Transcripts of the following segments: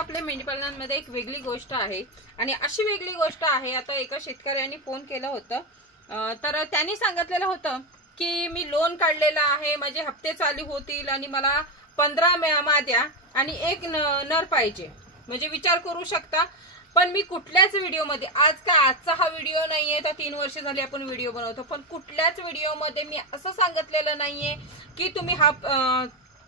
आपल्या मेंढीपालनामध्ये एक वेगळी गोष्ट आहे आणि अशी वेगळी गोष्ट आहे। आता एका शेतकऱ्याने फोन केला होता, तर त्यांनी सांगितलेलं होतं की मी लोन काढलेला आहे, माझे हप्ते चालू होतील आणि मला 15 माद्या आणि एक नर पाहिजे। म्हणजे विचार करू शकता, पण मी कुठल्याच व्हिडिओमध्ये आजचा हा व्हिडिओ नाहीये, तर 3 वर्ष झाली आपण व्हिडिओ बनवतो, पण कुठल्याच व्हिडिओमध्ये मी असं सांगितलेलं नाहीये की तुम्ही हा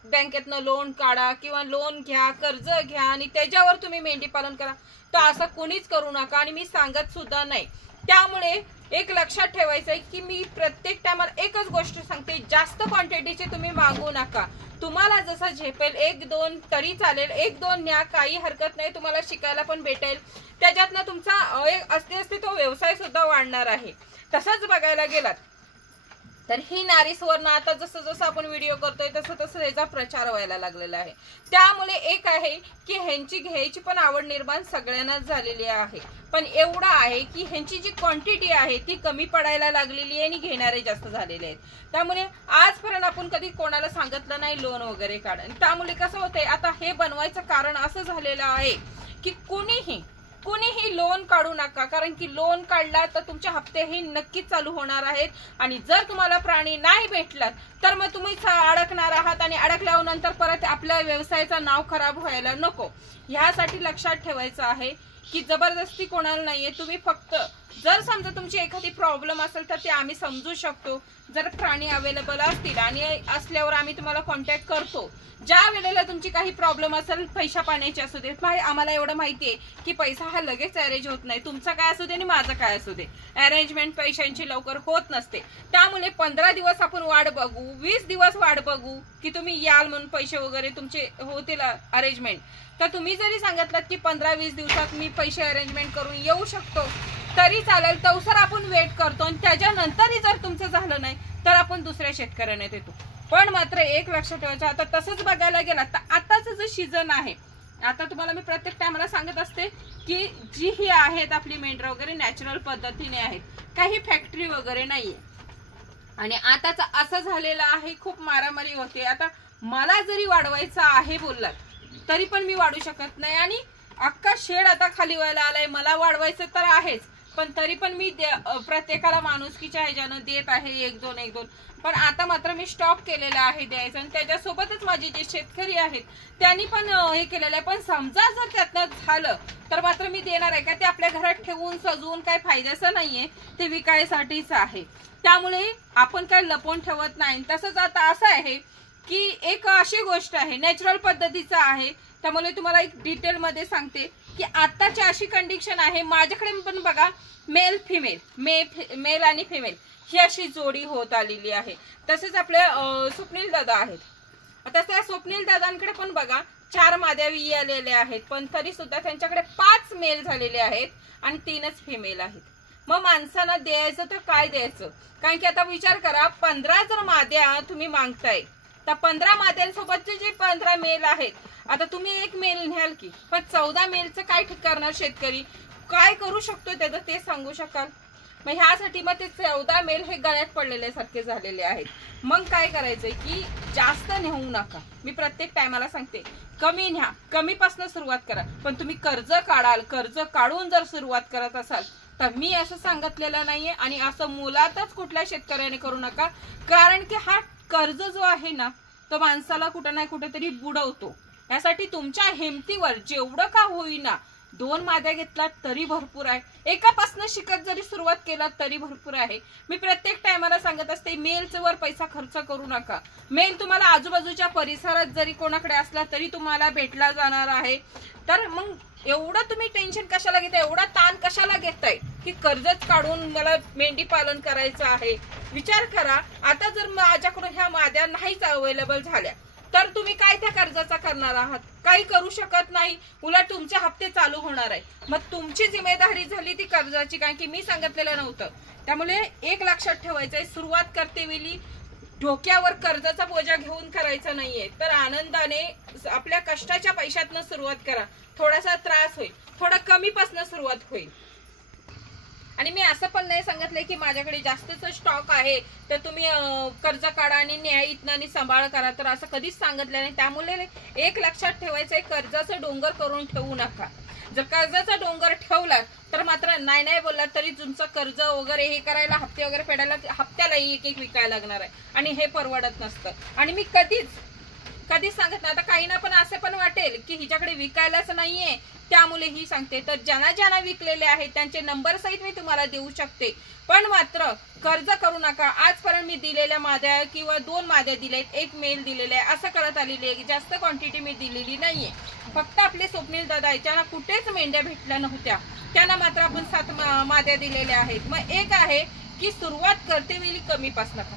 बँकेतनं लोन काढा किंवा लोन घ्या, कर्ज घ्या आणि त्याच्यावर तुम्ही मेंढी पालन करा। तर असं कोणीच करू नका आणि मी सांगत सुद्धा नाही। त्यामुळे एक लक्षात ठेवायचं आहे की मी प्रत्येक टायमाला एकच गोष्ट सांगते, जास्त क्वांटिटीचे तुम्ही मागू नका। तुम्हाला जसं झेपेल 1-2 तरी चालेल, 1-2 न्या, काही हरकत नाही, तुम्हाला शिकायला पण भेटेल, त्याच्यातनं तुमचा असते तो व्यवसाय सुद्धा वाढणार आहे। तसंच बघायला गेलात तर ही नारी सुवर्ण आता जसं जसं आपण व्हिडिओ करतोय तसं तसं याचा प्रचार व्हायला लागलेला आहे। त्यामुळे एक आहे की ह्यांची घ्यायची पण आवड निर्माण सगळ्यांनाच झालेली आहे, पण एवढा आहे की ह्यांची जी क्वांटिटी आहे ती कमी पडायला लागलेली आहे आणि घेणारे जास्त झालेले आहेत। त्यामुळे आजपर्यंत आपण कधी कोणाला सांगितलं नाही लोन वगैरे काढा। त्यामुळे कसं होतंय, आता हे बनवायचं कारण असं झालेलं आहे की कुणीही लोन काढू नका, कारण की लोन काढला तर तुमचे हप्ते हे नक्कीच चालू होणार आहेत आणि जर तुम्हाला प्राणी नाही भेटला तर मग तुम्ही अडकणार आहात आणि अडकल्यावर नंतर परत आपल्या व्यवसायाचं नाव खराब व्हायला नको। ह्यासाठी लक्षात ठेवायचं आहे की जबरदस्ती कोणाला नाहीये। तुम्ही फक्त जर समजा तुमची एखादी प्रॉब्लेम असेल तर ते आम्ही समजू शकतो, जर प्राणी अवेलेबल असतील आणि असल्यावर आम्ही तुम्हाला कॉन्टॅक्ट करतो। ज्या वेळेला तुमची काही प्रॉब्लेम असेल, पैसा पाण्याची असू दे, आम्हाला एवढं माहिती आहे की पैसा हा लगेच अरेंज होत नाही, तुमचा काय असू दे आणि माझं काय असू दे, अरेंजमेंट पैशांची लवकर होत नसते। त्यामुळे 15 दिवस आपण वाट बघू, 20 दिवस वाट बघू की तुम्ही याल म्हणून पैसे वगैरे तुमचे होतील अरेंजमेंट, तर तुम्ही जरी सांगितलं की 15-20 दिवसात मी पैसे अरेंजमेंट करून येऊ शकतो तरी चालेल, तवसर आपण वेट करतो आणि त्याच्यानंतरही जर तुमचं झालं नाही तर आपण दुसऱ्या शेतकऱ्याने देतो। पण मात्र एक लक्षात ठेवायचं, आता तसंच बघायला गेला तर आताच जो सीझन आहे, आता तुम्हाला मी प्रत्येक टायमाला सांगत असते की जी ही आहेत आपली मेंढरं वगैरे नॅचरल पद्धतीने आहेत, काही फॅक्टरी वगैरे नाहीये। आणि आताच असं झालेलं आहे, खूप मारामारी होते। आता मला जरी वाढवायचं आहे बोललात तरी पण मी वाढू शकत नाही आणि अख्खा शेड आता खाली व्हायला आलाय। मला वाढवायचं तर आहेच, पण तरी पण मी प्रत्येकाला माणुसकीच्या ह्याच्यानं देत आहे 1-2 पण आता मात्र मी स्टॉप केलेला आहे द्यायचं आणि त्याच्यासोबतच माझे जे शेतकरी आहेत त्यांनी पण हे केलेलं आहे। पण समजा जर त्यातनं झालं तर मात्र मी देणार आहे का, ते आपल्या घरात ठेवून सजवून काय फायद्याचं नाहीये, ते विकायसाठीच आहे। त्यामुळे आपण काय लपवून ठेवत नाही। तसंच आता असं आहे की एक अशी गोष्ट आहे नॅचरल पद्धतीचं आहे, त्यामुळे तुम्हाला एक डिटेल मध्ये सांगते की आताची अशी कंडिशन आहे, माझ्याकडे पण बघा मेल मेल आणि फिमेल ही अशी जोडी होत आलेली आहे। तसेच आपले स्वप्नील दादा आहेत, आता त्या स्वप्नील दादांकडे पण बघा 4 माद्या आलेल्या आहेत, पण तरी सुद्धा त्यांच्याकडे 5 मेल झालेले आहेत आणि 3च फिमेल आहेत। मग माणसांना द्यायचं तर काय द्यायचं, कारण की आता विचार करा 15 जर माद्या तुम्ही मागताय तर 15 माद्यांसोबतचे जे 15 मेल आहेत, आता तुम्ही एक मेल न्याल की, पण 14 मेलचं काय ठीक करणार शेतकरी, काय करू शकतो त्याचं ते सांगू शकाल? मग ह्यासाठी मग ते 14 मेल हे गळ्यात पडलेले सारखे झालेले आहेत। मग काय करायचंय की जास्त नेऊ नका, मी प्रत्येक टायमाला सांगते कमी न्या, कमीपासून सुरुवात करा। पण तुम्ही कर्ज काढाल, कर्ज काढून जर सुरुवात करत असाल तर मी असं सांगितलेलं नाहीये आणि असं मुलातच कुठल्या शेतकऱ्याने करू नका, कारण की हा कर्ज जो आहे ना तो माणसाला कुठं ना कुठेतरी बुडवतो। यासाठी तुमच्या हिमतीवर जेवढं का होईना 2 माद्या घेतला तरी भरपूर आहे, एकापासून शिकत जरी सुरुवात केला तरी भरपूर आहे। मी प्रत्येक टायमाला सांगत असते मेलचं वर पैसा खर्च करू नका। मेल तुम्हाला आजूबाजूच्या परिसरात जरी कोणाकडे असला तरी तुम्हाला भेटला जाणार आहे, तर मग एवढं तुम्ही टेन्शन कशाला घेताय, एवढा ताण कशाला घेताय की कर्जच काढून मला मेंढी पालन करायचं आहे? विचार करा, आता जर माझ्याकडून ह्या माद्या नाहीच अवेलेबल झाल्या तर तुम्ही काय त्या कर्जाचा करणार आहात? काही करू शकत नाही, उलट तुमचे हप्ते चालू होणार आहे। मग तुमची जिम्मेदारी झाली ती कर्जाची, कारण की मी सांगितलेलं नव्हतं। त्यामुळे एक लक्षात ठेवायचंय, सुरुवात करते वेळी डोक्यावर कर्जाचा बोजा घेऊन करायचं नाहीये, तर आनंदाने आपल्या कष्टाच्या पैशातनं सुरुवात करा। थोडासा त्रास होईल, थोडा कमीपासून सुरुवात होईल आणि मी असं पण नाही सांगितलंय की माझ्याकडे जास्तच स्टॉक आहे तर तुम्ही कर्ज काढा आणि न्याय इथनं आणि सांभाळ करा, तर असं कधीच सांगितलं नाही. त्यामुळे एक लक्षात ठेवायचं आहे, कर्जाचं डोंगर करून ठेवू नका. जर कर्जाचा डोंगर ठेवलात तर मात्र नाही नाही बोललात तरी तुमचं कर्ज वगैरे हे करायला, हप्ते वगैरे फेडायला हप्त्याला एक एक विकायला लागणार आहे आणि हे परवडत नसतं. आणि मी कधीच सांगत नाही. आता काहींना पण असं पण वाटेल की हिच्याकडे विकायलाच नाहीये त्यामुळे ही सांगते, तर ज्यांना विकलेले आहेत त्यांचे नंबर सहित मी तुम्हाला देऊ शकते. पण मात्र कर्ज करू नका. आजपर्यंत मी दिलेल्या माद्या किंवा 2 माद्या दिलेत, 1 मेल दिलेले आहे, असं करत आलेली आहे. जास्त क्वांटिटी मी दिलेली नाहीये. फक्त आपले स्वप्नील दादा आहे ज्यांना कुठेच मेंढ्या भेटल्या नव्हत्या त्यांना मात्र आपण 7 माद्या दिलेल्या आहेत. मग एक आहे की सुरुवात करते वेळी कमीपासून नका,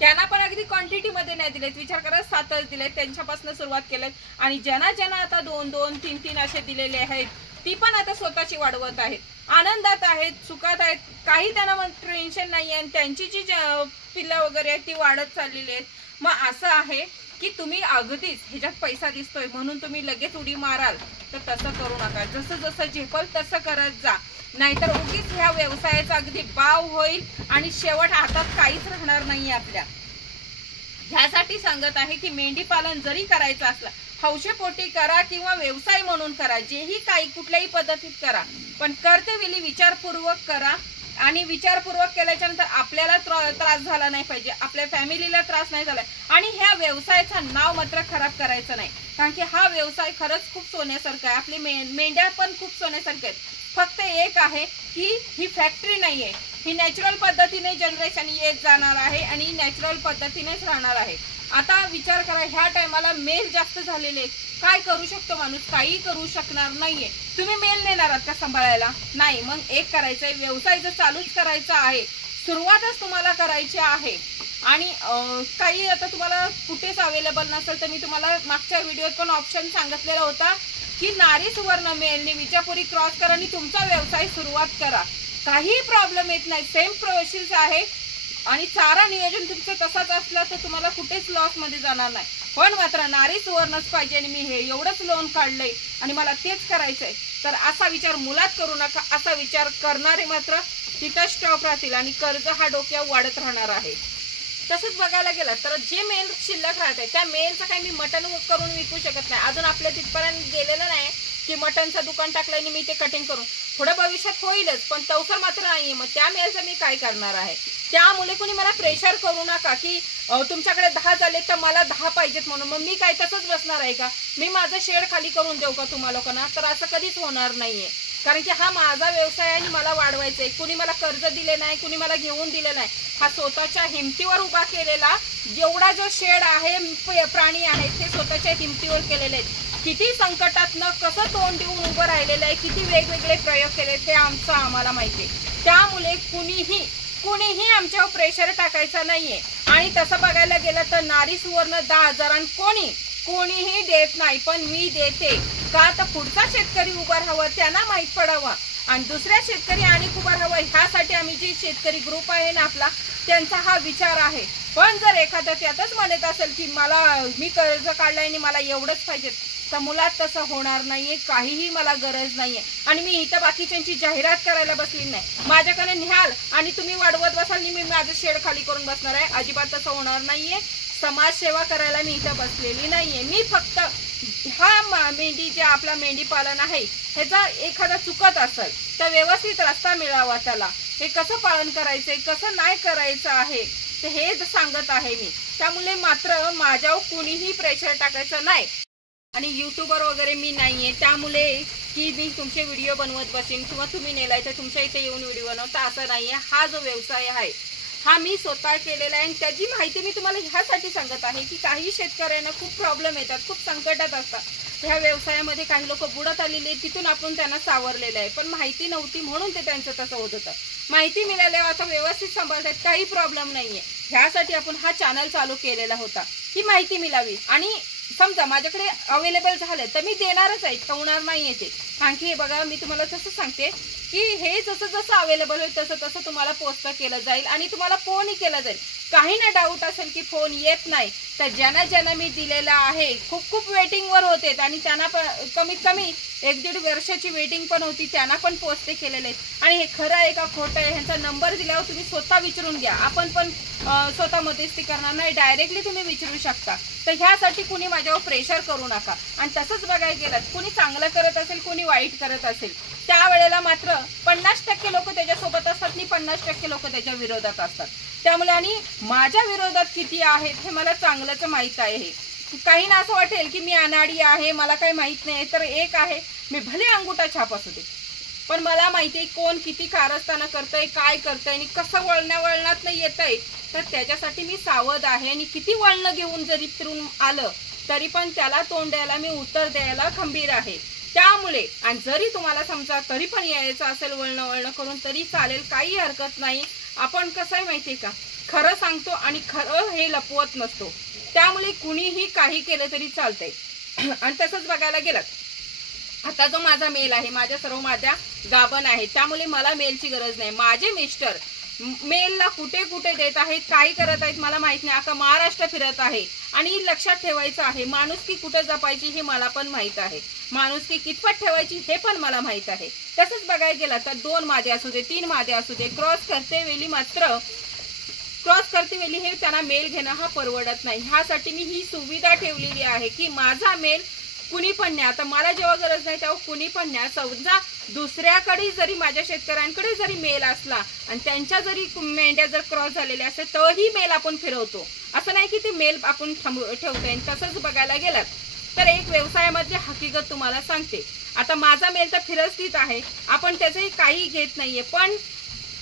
त्यांना पण अगदी क्वांटिटी मध्ये नाही दिलेत, विचार करा 7च दिलेत, त्यांच्यापासून सुरुवात केलेत. आणि ज्यांना आता 2-2, 3-3 असे दिलेले आहेत ती पण आता स्वतःची वाढवत आहेत, आनंदात आहेत, सुखात आहेत, काही त्यांना टेन्शन नाही आहे. त्यांची जी पिल्लं वगैरे आहेत ती वाढत चाललेली आहेत. मग असं आहे की तुम्ही अगदीच ह्याच्यात पैसा दिसतोय म्हणून तुम्ही लगेच उडी माराल तर तसं करू नका. जसं जसं झेपल तसं करत जा, नाहीतर उगीच ह्या व्यवसायाचा अगदी बाव होईल आणि शेवट हातात काहीच राहणार नाहीये आपल्या. ह्यासाठी सांगत आहे की मेंढी पालन जरी करायचं असलं हौशेपोटी करा किंवा व्यवसाय म्हणून करा, जेही काही कुठल्याही पद्धतीत करा, पण करते वेळी विचारपूर्वक करा. आणि विचारपूर्वक केल्याच्या नंतर आपल्याला त्रास झाला नाही पाहिजे, आपल्या फॅमिलीला त्रास नाही झाला आणि ह्या व्यवसायाचं नाव मात्र खराब करायचं नाही. कारण की हा व्यवसाय खरंच खूप सोन्यासारखा आहे. आपली मेंढ्या पण खूप सोन्यासारख्या आहेत. फक्त एक आहे की ही फॅक्टरी नाहीये, ही नॅचरल पद्धतीने जनरेशन येत जाणार आहे आणि नॅचरल पद्धतीनेच राहणार आहे. आता विचार करा, ह्या टायमाला मेल जास्त झालेले आहेत, काय करू शकतो माणूस? काही करू शकणार नाहीये. तुम्ही मेल नेणार आहात का सांभाळायला? नाही. मग एक करायचंय, व्यवसाय जर चालूच करायचा आहे, सुरुवातच तुम्हाला करायची आहे आणि काही आता तुम्हाला कुठेच अवेलेबल नसेल तर मी तुम्हाला मागच्या व्हिडिओत पण ऑप्शन सांगितलेला होता की नारी सुवर्ण मेलने विजापुरी क्रॉस करा आणि तुमचा व्यवसाय सुरुवात करा. काही प्रॉब्लेम येत नाही, सेम प्रोसेस आहे आणि चारा नियोजन तुमचं तसाच असलं तर तुम्हाला कुठेच लॉस मध्ये जाणार नाही. पण मात्र नारी सुवर्णच पाहिजे आणि मी हे एवढंच लोन काढलंय आणि मला तेच करायचंय, तर असा विचार मुलात करू नका. असा विचार करणारे मात्र तिथं स्टॉप राहतील आणि कर्ज हा डोक्यावर वाढत राहणार आहे. तसंच बघायला गेलं तर जे मेल शिल्लक राहते त्या मेलचं काही मी मटन करून विकू शकत नाही. अजून आपल्या तिथपर्यंत गेलेलं नाही की मटनचं दुकान टाकलं आणि मी ते कटिंग करून, थोडं भविष्यात होईलच पण तवसर मात्र नाहीये. मग त्या मेलचं मी काय करणार आहे? त्यामुळे कोणी मला प्रेशर करू नका की तुमच्याकडे 10 झाले तर मला 10 पाहिजेत म्हणून. मग मी काय तसंच बसणार आहे का? मी माझं शेड खाली करून देऊ का तुम्हा लोकांना? तर असं कधीच होणार नाहीये. कारण की हा माझा व्यवसाय आणि मला वाढवायचा आहे. कुणी मला कर्ज दिले नाही, कुणी मला घेऊन दिले नाही. हा स्वतःच्या हिमतीवर उभा केलेला जेवढा जो शेड आहे, प्राणी आहेत ते स्वतःच्या हिमतीवर केलेले आहेत. किती संकटातनं कसं तोंड देऊन उभं राहिलेलं आहे, किती वेगवेगळे प्रयोग केले ते आम्हाला माहिती आहे. त्यामुळे कुणीही आमच्यावर प्रेशर टाकायचं नाहीये. आणि तसं बघायला गेलं तर नारी सुवर्ण 10,000 कोणीही देत नाही, पण मी देते का? तर पुढचा शेतकरी उभा राहावं, त्यांना माहीत पडावं आणि दुसऱ्या शेतकरी आणि उभा राहावं, ह्यासाठी आम्ही जी शेतकरी ग्रुप आहे ना आपला, त्यांचा हा विचार आहे. पण जर एखादा त्यातच म्हणत असेल की मी कर्ज काढलंय आणि मला एवढंच पाहिजे, तर मुलात तसं होणार नाहीये. काहीही मला गरज नाहीये आणि मी इथं बाकीच्यांची जाहिरात करायला बसली नाही. माझ्याकडे न्याल आणि तुम्ही वाढवत बसाल आणि मी माझं शेड खाली करून बसणार आहे? अजिबात तसं होणार नाहीये. समाजसेवा करायला मी इथं बसलेली नाहीये. मी फक्त हा मेंढी जे आपला मेंढी पालन आहे ह्याचा एखादा चुकत असेल तर व्यवस्थित रस्ता मिळावा, त्याला हे कसं पालन करायचंय, कसं नाही करायचं आहे ते हे सांगत आहे मी. त्यामुळे मात्र माझ्यावर कुणीही प्रेशर टाकायचं नाही. आणि युट्यूबर वगैरे मी नाहीये त्यामुळे की मी तुमचे व्हिडिओ बनवत बसेन किंवा तुम्ही नेलाय तर तुमच्या इथे येऊन व्हिडिओ बनवता असं नाहीये. हा जो व्यवसाय आहे हा मी स्वतः केलेला आहे आणि त्याची माहिती मी तुम्हाला ह्यासाठी सांगत आहे की काही शेतकऱ्यांना खूप प्रॉब्लेम येतात, खूप संकटात असतात. ह्या व्यवसायामध्ये काही लोक बुडत आलेले, तिथून आपण त्यांना सावरलेलं आहे. पण माहिती नव्हती म्हणून ते त्यांचं तसं होत होतं. माहिती मिळाल्यावर आता व्यवस्थित सांभाळतात, काही प्रॉब्लेम नाहीये. ह्यासाठी आपण हा चॅनल चालू केलेला होता की माहिती मिळावी. आणि समजा माझ्याकडे अवेलेबल झालं तर मी देणारच आहे, ठेवणार नाहीये ते. कारण की बघा मी तुम्हाला तसं सांगते की हे जसं जसं अवेलेबल होईल तसं तसं तुम्हाला पोस्ट केलं जाईल आणि तुम्हाला फोनही केला जाईल. काही ना डाऊट असेल की फोन येत नाही तर ज्यांना मी दिलेला आहे खूप वेटिंगवर होते आणि त्यांना पण कमीत कमी 1-1.5 वर्षाची वेटिंग पण होती, त्यांना पण पोस्ट केलेले आहेत. आणि हे खरं आहे का खोटं आहे ह्यांचा नंबर दिल्यावर तुम्ही स्वतः विचारून घ्या. आपण पण स्वतः मध्यस्थी करणार नाही, डायरेक्टली तुम्ही विचारू शकता. तर ह्यासाठी कुणी माझ्यावर प्रेशर करू नका. आणि तसंच बघायला गेलं कुणी चांगलं करत असेल कुणी वाईट करत असेल त्यावेळेला मात्र 50% लोक त्याच्यासोबत असतात आणि 50% लोक त्याच्या विरोधात असतात. त्यामुळे आणि माझ्या विरोधात किती आहेत हे मला चांगलंच माहीत आहे. काही ना असं वाटेल की मी अनाडी आहे, मला काही माहित नाही. तर एक आहे, मी भले अंगुठा छाप असू दे पण मला माहिती आहे कोण किती कारस्थानं करतंय, काय करतंय आणि कसं वळणात नाही येतंय. तर त्याच्यासाठी मी सावध आहे आणि किती वळणं घेऊन जरी फिरून आलं तरी पण त्याला तोंड द्यायला मी उत्तर द्यायला खंबीर आहे. त्यामुळे आणि जरी तुम्हाला समजा तरी पण यायचं असेल वळणं करून तरी चालेल, काही हरकत नाही. आपण कसं आहे माहिती आहे का, खरं सांगतो आणि खरं हे लपवत नसतो. त्यामुळे कुणीही काही केलं तरी चालतंय. आणि तसंच बघायला गेलं आता जो माझा मेल आहे माझ्या गाभण आहे त्यामुळे मला मेलची गरज नाही. माझे मिस्टर मेलला कुठे देत आहेत, काय करत आहेत मला माहित नाही. आता महाराष्ट्र फिरत आहे. आणि लक्षात ठेवायचं आहे माणुसकी कुठे जपायची हे मला पण माहित आहे, माणुसकी कितपत ठेवायची हे पण मला माहित आहे. तसंच बघायला गेलं तर 2 मादे असू दे 3 मादे असू दे क्रॉस करते वेळी हे त्यांना मेल घेणं हा परवडत नाही. ह्यासाठी मी ही सुविधा ठेवलेली आहे की माझा मेल कुणी पण न्या. आता मला जेव्हा गरज नाही तेव्हा कुणी पण न्या. समजा दुसऱ्याकडे जरी माझ्या शेतकऱ्यांकडे जरी मेल असला आणि त्यांच्या जरी मेंढ्या जर क्रॉस झालेल्या असते तरीही मेल आपण फिरवतो. असं नाही की ते मेल आपण ठेवतोय. तसंच बघायला गेलात तर एक व्यवसायामध्ये हकीकत तुम्हाला सांगते. आता माझा मेल तर फिरस्थित आहे, आपण त्याचंही काही घेत नाहीये. पण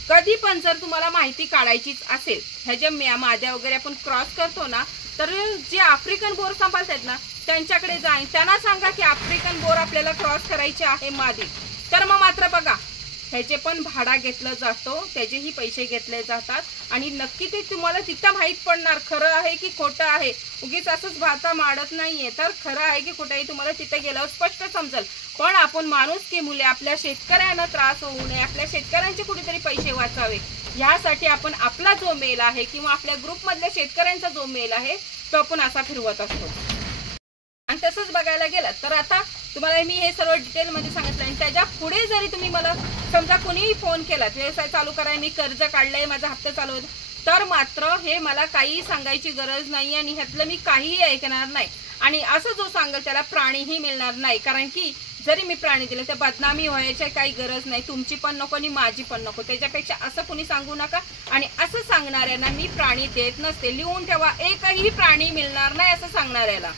कधी पण जर तुम्हाला माहिती काढायचीच असेल ह्याच्या माद्या वगैरे आपण क्रॉस करतो ना तर जे आफ्रिकन बोर सांभाळतात ना त्यांच्याकडे जाईन, त्यांना सांगा की आफ्रिकन बोर आपल्याला क्रॉस करायचे आहे मादी. तर मग मात्र बघा ह्याचे पण भाडा घेतला जातो, त्याचेही पैसे घेतले जातात आणि नक्की ते तुम्हाला तिथं माहीत पडणार खरं आहे की खोटं आहे. उगीच असंच भाता माडत नाहीये. तर खरं आहे की खोटं आहे तुम्हाला तिथे गेल्यावर स्पष्ट समजेल. पण आपण माणुसकी मुले आपल्या शेतकऱ्यांना त्रास होऊ नये, आपल्या शेतकऱ्यांचे कुठेतरी पैसे वाचावे यासाठी आपण आपला जो मेल आहे किंवा आपल्या ग्रुपमधल्या शेतकऱ्यांचा जो मेल आहे तो आपण असा फिरवत असतो. आणि तसंच बघायला गेलं तर आता तुम्हाला मी हे सर्व डिटेलमध्ये सांगितलं. आणि त्याच्या पुढे जरी तुम्ही मला समजा कोणीही फोन केला व्यवसाय चालू कराय, मी कर्ज काढलंय, माझा हप्ता चालू होत, तर मात्र हे मला काही सांगायची गरज नाही आणि ह्यातलं मी काहीही ऐकणार नाही. आणि असं जो सांगेल त्याला प्राणीही मिळणार नाही. कारण की जरी मी प्राणी दिले तर बदनामी व्हायची काही गरज नाही, तुमची पण नको आणि माझी पण नको. त्याच्यापेक्षा असं कोणी सांगू नका. आणि असं सांगणाऱ्यांना मी प्राणी देत नसते. लिहून ठेवा, एकही प्राणी मिळणार नाही असं सांगणाऱ्याला.